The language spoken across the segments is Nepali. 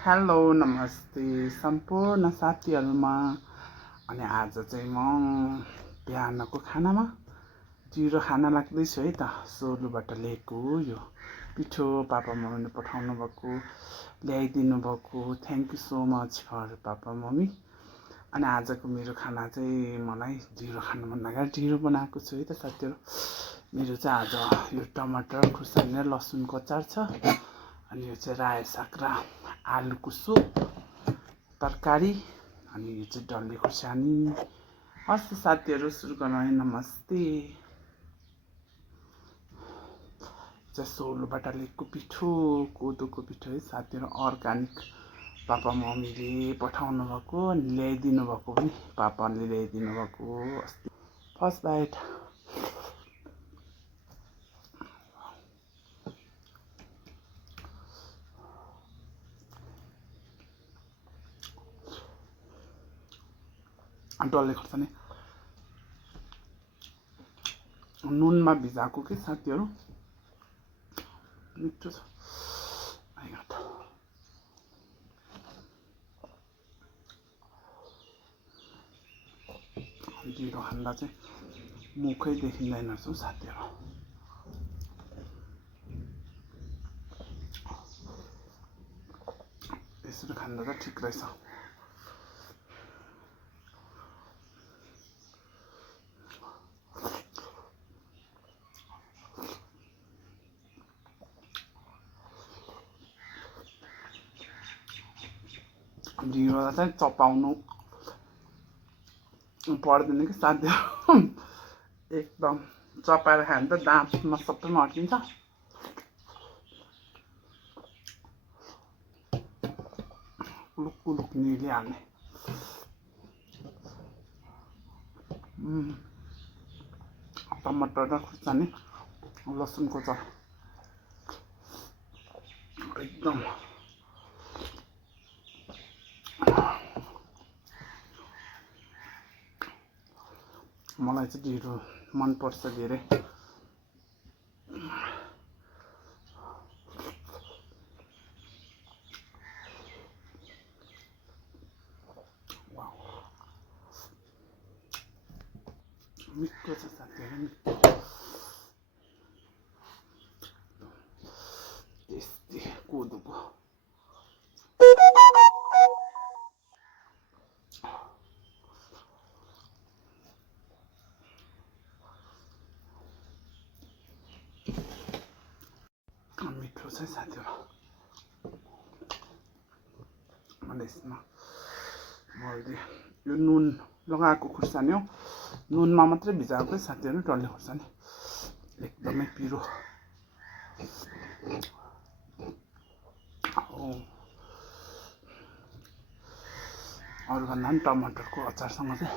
हेलो नमस्ते सम्पूर्ण साथीहरूमा। अनि आज चाहिँ म बिहानको खानामा ढिँडो खान लाग्दैछु है त। सोलुबाट ल्याएको यो पिठो पापा मम्मीले पठाउनु भएको, ल्याइदिनु भएको। Thank you so much for papa mummy. अनि आजको मेरो खाना चाहिँ मलाई ढिँडो खानु मन लाग्यो, ढिँडो बनाएको छु है त साथीहरू। मेरो चाहिँ आज यो टमाटर खुर्सानी र लसुनको अचार छ। अनि यो चाहिँ रायो साग र आलुको सुप तरकारी। अनि यो चाहिँ डल्ले खुर्सानी। हस् साथीहरू सुरु गरौँ है। नमस्ते। चाहिँ सोलुबाट ल्याएको पिठो, कोदोको पिठो है साथीहरू, अर्ग्यानिक पापा मम्मीले पठाउनु भएको। अनि ल्याइदिनु भएको पनि पापाले ल्याइदिनु भएको। First bite. डल्ले खोर्सानी नुनमा भिजाएको कि साथीहरू, मिठो छ। ढिँडो खाँदा चाहिँ मुखै देखिँदैन रहेछ साथीहरू। यसरी खाँदा त ठिक रहेछ। ढिँडोलाई चाहिँ चपाउनु पर्दैन कि साथीहरू। एकदम चपाएर खायो भने त दाँतमा सबैमा अट्किन्छ। कुलुक कुलुक निलिहाल्ने। टमाटर र खुर्सानी लसुनको चाहिँ एकदम मलाई चाहिँ ढिँडो मनपर्छ धेरै। मिठो छ साथीहरू, मिठो। टेस्टी कोदोको। मिठो छ साथीहरू। मैले यसमा मैले यो नुन लगाएको खुर्सानी हो, नुनमा मात्रै भिजाएको साथीहरू। डल्ले खुर्सानी एकदमै पिरो। अरूभन्दा पनि टमाटरको अचारसँग चाहिँ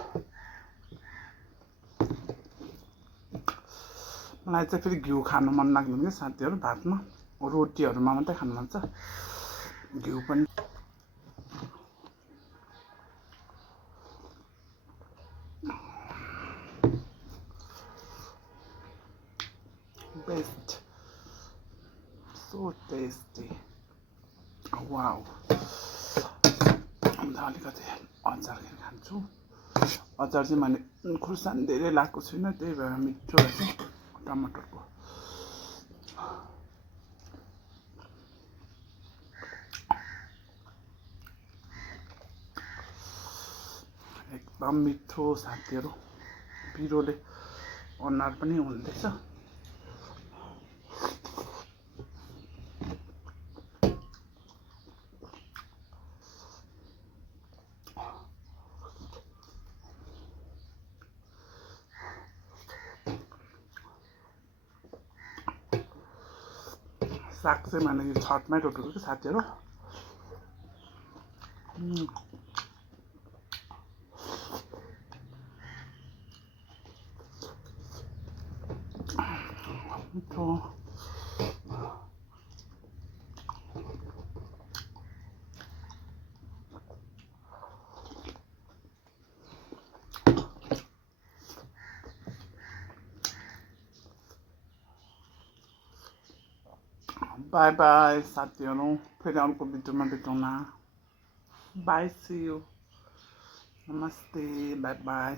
मलाई चाहिँ फेरि घिउ खानु मन लाग्दैन कि साथीहरू। भातमा रोटीहरूमा मात्रै खानु मन छ। घिउ पनि बेस्ट, सो टेस्टी। वाउ। अन्त अलिकति अचार खान्छु। अचार चाहिँ मैले खुर्सानी धेरै लगाएको छुइनँ, त्यही भएर मिठो रहेछ टमाटरको। एकदम मिठो साथीहरू। पिरोले अनुहार पनि हुँदैछ। साग चाहिँ मैले यो छतमै रोपेको कि साथीहरू। मिठो। बाई बाई साथीहरू, फेरि अर्को भिडियोमा भेटौँला। बाई, सी यू, नमस्ते, बाई बाई।